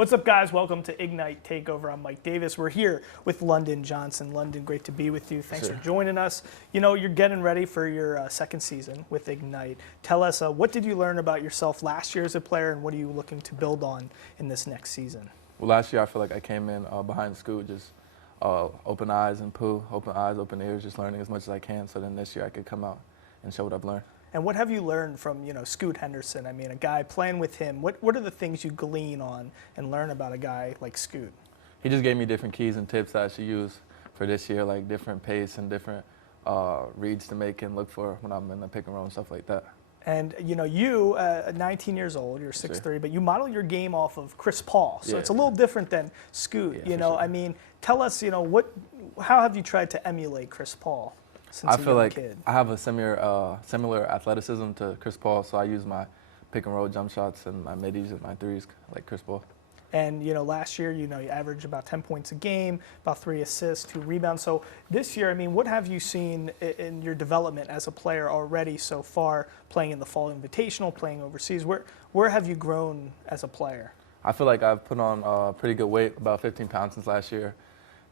What's up, guys? Welcome to Ignite Takeover. I'm Mike Davis. We're here with London Johnson. London, great to be with you. Thanks for joining us. You know, you're getting ready for your second season with Ignite. Tell us, what did you learn about yourself last year as a player, and what are you looking to build on in this next season? Well, last year I feel like I came in behind the school, just open eyes and open eyes, open ears, just learning as much as I can. So then this year I could come out and show what I've learned. And what have you learned from, Scoot Henderson? I mean, a guy playing with him. What are the things you glean on and learn about a guy like Scoot? He just gave me different keys and tips that I should use for this year, like different pace and different reads to make and look for when I'm in the pick and roll and stuff like that. And, you, 19 years old, you're 6'3", but you model your game off of Chris Paul. So it's a little different than Scoot, Sure. I mean, tell us, how have you tried to emulate Chris Paul since I a feel young like kid? I have a similar athleticism to Chris Paul, so I use my pick and roll jump shots and my middies and my threes like Chris Paul. And, last year, you averaged about 10 points a game, about 3 assists, 2 rebounds. So this year, I mean, what have you seen in your development as a player already so far, playing in the Fall Invitational, playing overseas? Where have you grown as a player? I feel like I've put on pretty good weight, about 15 pounds since last year.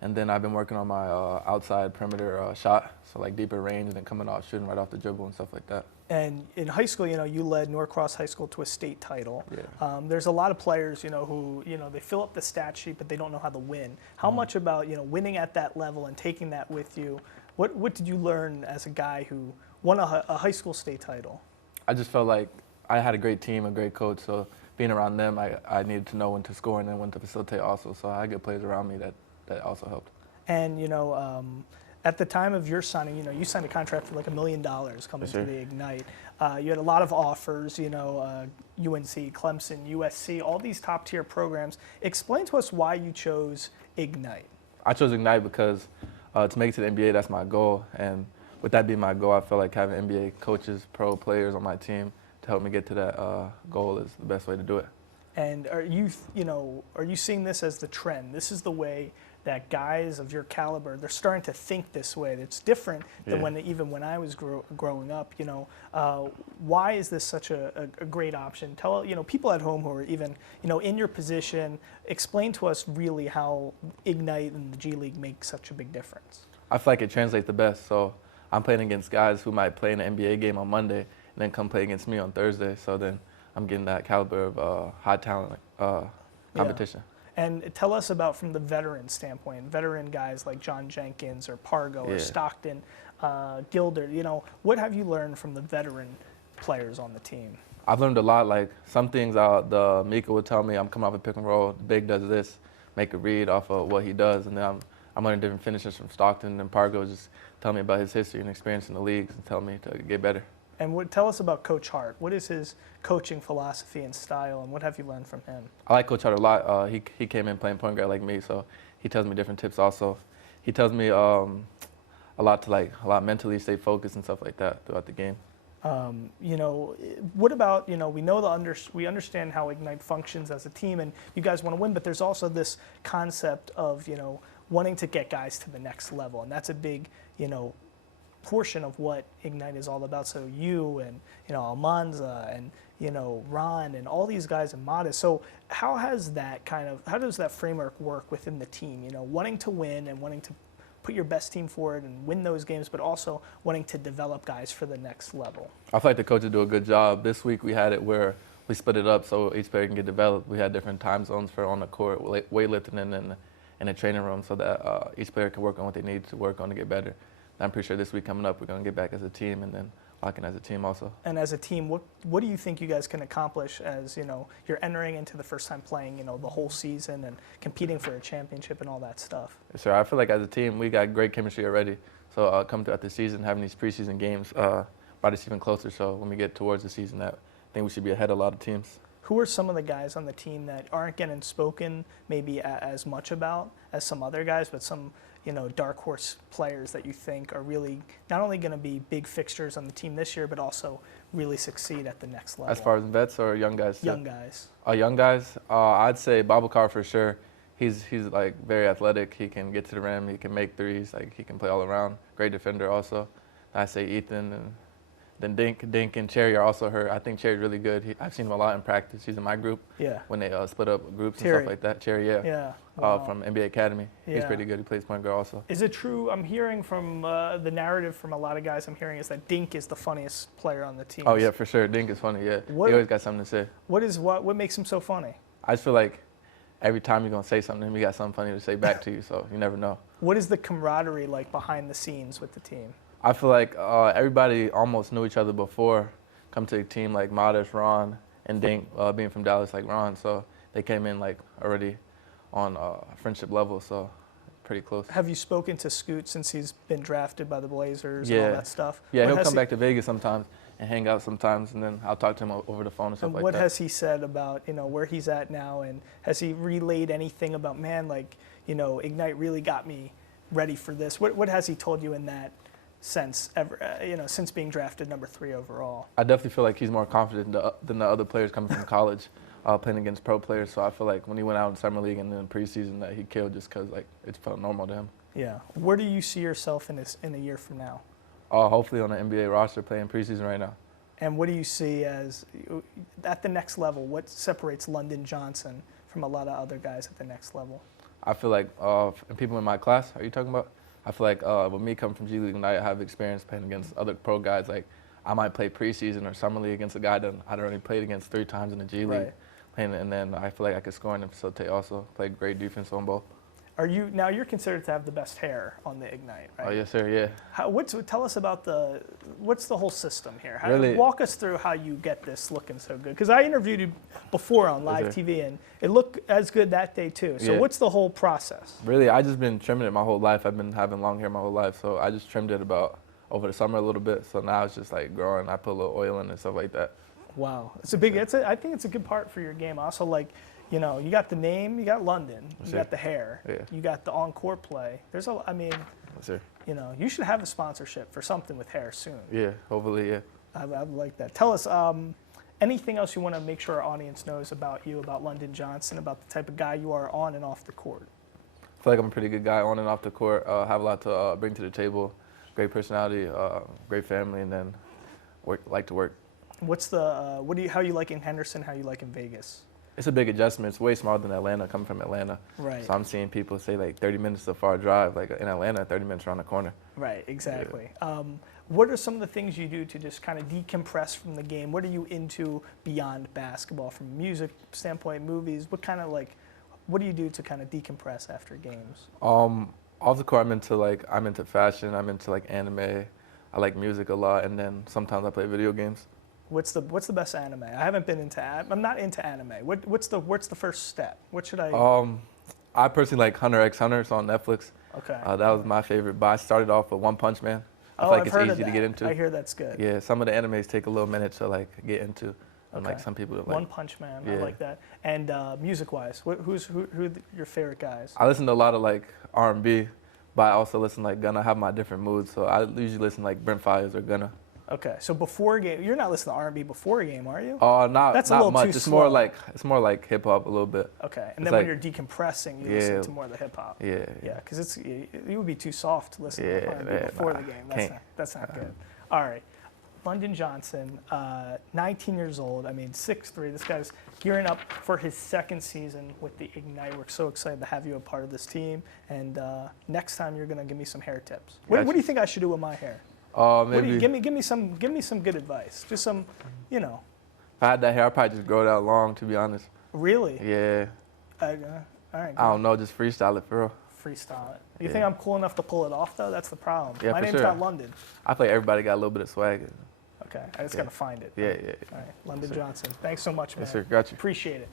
And then I've been working on my outside perimeter shot, so like deeper range and then coming off, shooting right off the dribble and stuff like that. And in high school, you led Norcross High School to a state title. Yeah. There's a lot of players, who, they fill up the stat sheet, but they don't know how to win. How much about, winning at that level and taking that with you? What did you learn as a guy who won a high school state title? I just felt like I had a great team, a great coach, so being around them, I needed to know when to score and then when to facilitate also. So I had good players around me that also helped. And, at the time of your signing, you signed a contract for like $1 million coming through the Ignite. You had a lot of offers, UNC, Clemson, USC, all these top-tier programs. Explain to us why you chose Ignite. I chose Ignite because to make it to the NBA, that's my goal. And with that being my goal, I feel like having NBA coaches, pro players on my team to help me get to that goal is the best way to do it. And are you seeing this as the trend? This is the way that guys of your caliber, they're starting to think this way. It's different than when I was growing up. Why is this such a great option? Tell people at home who are even in your position. Explain to us really how Ignite and the G League make such a big difference. I feel like it translates the best. So I'm playing against guys who might play in an NBA game on Monday and then come play against me on Thursday. So then I'm getting that caliber of high talent competition. Yeah. And tell us about, from the veteran standpoint, veteran guys like John Jenkins or Pargo or Stockton, Gilder. What have you learned from the veteran players on the team? I've learned a lot. Like some things, the Mika would tell me, I'm coming off a pick and roll. The big does this, make a read off of what he does, and then I'm learning different finishes from Stockton, and Pargo just tell me about his history and experience in the leagues and tell me to get better. And tell us about Coach Hart. What is his coaching philosophy and style, and what have you learned from him? I like Coach Hart a lot. He came in playing point guard like me, so he tells me different tips also. He tells me a lot mentally stay focused and stuff like that throughout the game. What about, we understand how Ignite functions as a team, and you guys want to win, but there's also this concept of, wanting to get guys to the next level, and that's a big, portion of what Ignite is all about. So you and Almanza and Ron and all these guys in Modest. So how does that framework work within the team? Wanting to win and wanting to put your best team forward and win those games, but also wanting to develop guys for the next level. I feel like the coaches do a good job. This week we had it where we split it up so each player can get developed. We had different time zones for on the court, weightlifting, and then in the training room, so that each player can work on what they need to work on to get better. I'm pretty sure this week coming up, we're going to get back as a team and then locking as a team also. And as a team, what do you think you guys can accomplish as, you're entering into the first time playing, the whole season and competing for a championship and all that stuff? Yes, sir. I feel like as a team, we got great chemistry already. So coming throughout the season, having these preseason games brought us even closer. So when we get towards the season, I think we should be ahead of a lot of teams. Who are some of the guys on the team that aren't getting spoken maybe as much about as some other guys, but some dark horse players that you think are really not only going to be big fixtures on the team this year, but also really succeed at the next level? As far as vets or young guys? Young guys. Young guys, I'd say Babakar for sure. He's like very athletic. He can get to the rim. He can make threes. Like he can play all around. Great defender also. I'd say Ethan and Then Dink and Cherry are also hurt. I think Cherry's really good. I've seen him a lot in practice. He's in my group. Yeah. When they split up groups and Terry. stuff like that. Cherry, yeah. Yeah. Wow. From NBA Academy. He's Yeah. pretty good. He plays point guard also. Is it true? I'm hearing from the narrative from a lot of guys I'm hearing is that Dink is the funniest player on the team. Oh, yeah, for sure. Dink is funny, yeah. What- He always got something to say. What makes him so funny? I just feel like every time you're going to say something, he got something funny to say back to you, so you never know. What is the camaraderie like behind the scenes with the team? I feel like everybody almost knew each other before come to the team, like Modest, Ron, and Dink, being from Dallas like Ron. So they came in like already on friendship level, so pretty close. Have you spoken to Scoot since he's been drafted by the Blazers and Yeah. all that stuff? Yeah, What he'll has come back to Vegas sometimes and hang out sometimes, and then I'll talk to him over the phone and stuff And like what that. has he said about, where he's at now, and has he relayed anything about, man, like, Ignite really got me ready for this? What has he told you in that sense ever, since being drafted number 3 overall? I definitely feel like he's more confident than the other players coming from college, playing against pro players. So I feel like when he went out in summer league and then preseason that he killed just because like it felt normal to him. Yeah. Where do you see yourself in a year from now? Hopefully on the NBA roster playing preseason right now. And what do you see as, at the next level, what separates London Johnson from a lot of other guys at the next level? I feel like, and people in my class, are you talking about? I feel like with me coming from G League Ignite, I have experience playing against other pro guys. Like I might play preseason or summer league against a guy that I'd already played against 3 times in the G League. Right. And then I feel like I could score and facilitate also, play great defense on both. You're considered to have the best hair on the Ignite, right? Oh, yes, sir, yeah. Tell us about what's the whole system here? Really? Walk us through how you get this looking so good. Because I interviewed you before on live Yes, sir. TV, and it looked as good that day too. So Yeah. what's the whole process? Really, I just been trimming it my whole life. I've been having long hair my whole life, so I just trimmed it about over the summer a little bit. So now it's just like growing. I put a little oil in it and stuff like that. Wow, I think it's a good part for your game. Also, like, you got the name, you got London, you got the hair, Yeah. you got the on-court play. Yes, sir. You should have a sponsorship for something with hair soon. Yeah, hopefully, yeah. I'd like that. Tell us anything else you want to make sure our audience knows about you, about London Johnson, about the type of guy you are on and off the court. I feel like I'm a pretty good guy on and off the court. Have a lot to bring to the table. Great personality, great family, and then like to work. How are you like in Henderson? How are you like in Vegas? It's a big adjustment. It's way smaller than Atlanta, coming from Atlanta. Right. So I'm seeing people say like 30 minutes is a far drive. Like in Atlanta, 30 minutes around the corner. Right, exactly. Yeah. What are some of the things you do to just kind of decompress from the game? What are you into beyond basketball, from a music standpoint, movies? What do you do to kind of decompress after games? Off the court, I'm into fashion. I'm into like anime. I like music a lot, and then sometimes I play video games. What's the best anime? I haven't been into. I'm not into anime. What's the first step? What should I? I personally like Hunter x Hunter. It's on Netflix. Okay. That was my favorite. But I started off with One Punch Man. I feel like it's easy to get into. I hear that's good. Yeah, some of the animes take a little minute to like get into. And Okay. like some people like One Punch Man. Yeah. I like that. And music-wise, who are your favorite guys? I listen to a lot of like R&B, but I also listen like Gunna. I have my different moods, so I usually listen like Brent Fires or Gunna. Okay, so before a game, you're not listening to R&B before a game, are you? That's not much. Too it's slow. more like hip hop a little bit. Okay, and it's then like, when you're decompressing, you listen to more of the hip hop. Yeah. Yeah, because you would be too soft to listen to R&B Yeah, before the game. That's not good. All right, London Johnson, 19 years old. 6'3". This guy's gearing up for his second season with the Ignite. We're so excited to have you a part of this team. And next time, you're gonna give me some hair tips. What do you think I should do with my hair? Maybe. Give me some good advice. Just some, If I had that hair, I'd probably just grow it out long, to be honest. Really? Yeah. All right. I don't know, just freestyle it for real. Freestyle it. You think I'm cool enough to pull it off though? That's the problem. Yeah, My for name's sure. not London. I feel like everybody got a little bit of swag. Okay, I just gotta find it. Yeah. All right, London Johnson. Thanks so much, man. Yes, sir. Got you. Appreciate it.